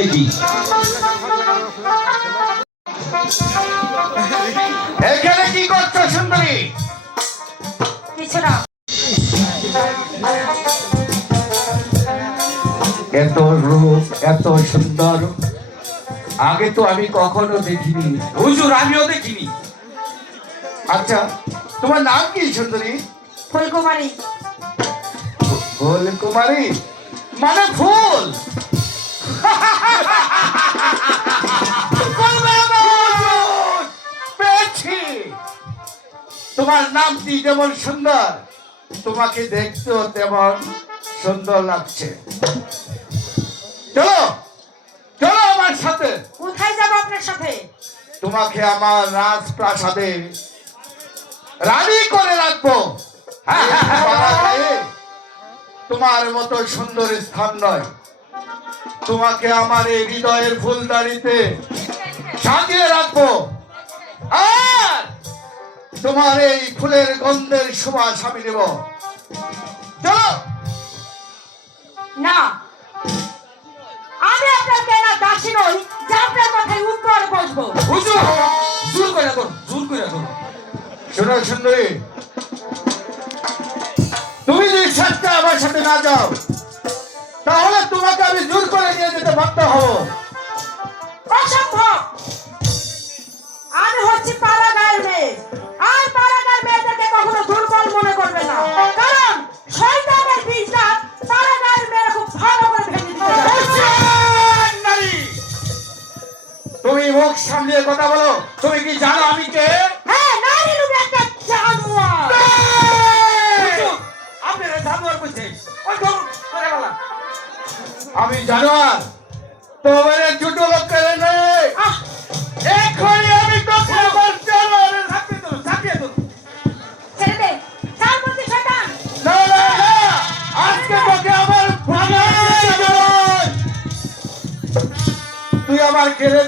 দেখি এখানে কি করছো সুন্দরী? কিছু না। এত রূপ, এত সুন্দর, আগে তো আমি কখনো দেখিনি। হুজুর আমিও দেখিনি। আচ্ছা, তোমার নাম কি সুন্দরী? ফুলকুমারী। ফুলকুমারী মানে ফুল? পেয়েছি। তোমার নামটি যেমন সুন্দর, তোমাকে দেখতেও তেমন সুন্দর লাগছে। চলো চলো আমার সাথে। কোথায় যাব আপনার সাথে? তোমাকে আমার রাজপ্রাসাদে রানী করে রাখবো। তোমার মতো সুন্দর স্থান নয়, তোমাকে আমার এই হৃদয়ের ফুলদানিতে সাজিয়ে রাখবো, আর তোমার এই ফুলের গন্ধের সুবাস আমি নেব। চলো। না, আমি আপনার কেনা দাসী নই যে আপনার মাথায় উপর বসবো। হুজুর জোর করে করো, জোর করে করো। শোনো সুন্দরী, তুমি যদি সত্যি আমার সাথে না যাও, তাহলে তোমাকে আমি জোর করে নিয়ে যেতে বাধ্য হব। অসম্ভব। আমি হচ্ছি পাড়াগাঁয়ের মেয়ে, আর পাড়াগাঁয়ের মেয়েদেরকে কখনো দুর্বল মনে করবে না, কারণ শয়তানের বীজটা পাড়াগাঁয়ের মেয়েরা খুব ভালো করে ভেঙে দিতে জানে। নারী, তুমি মুখ সামলিয়ে কথা বলো। তুমি কি জানো আমি কে? হ্যাঁ, নারী রূপে একটা জানোয়ার। হুজুর আপনারা জানোয়ার কইছে। ওই ধরুন করে বলা। আমি জানোয়ার? তোমার ছোট লোক করে নেই। এখনই আমি তোকে আমার জানোয়ারের চাপিয়ে ধরুন, চাপিয়ে ধরুন। ছেড়ে দে, ছাড় বলছি শয়তান। না না না, আজকে তোকে আমার ভাগাই দেব। তুই আমার কেড়ে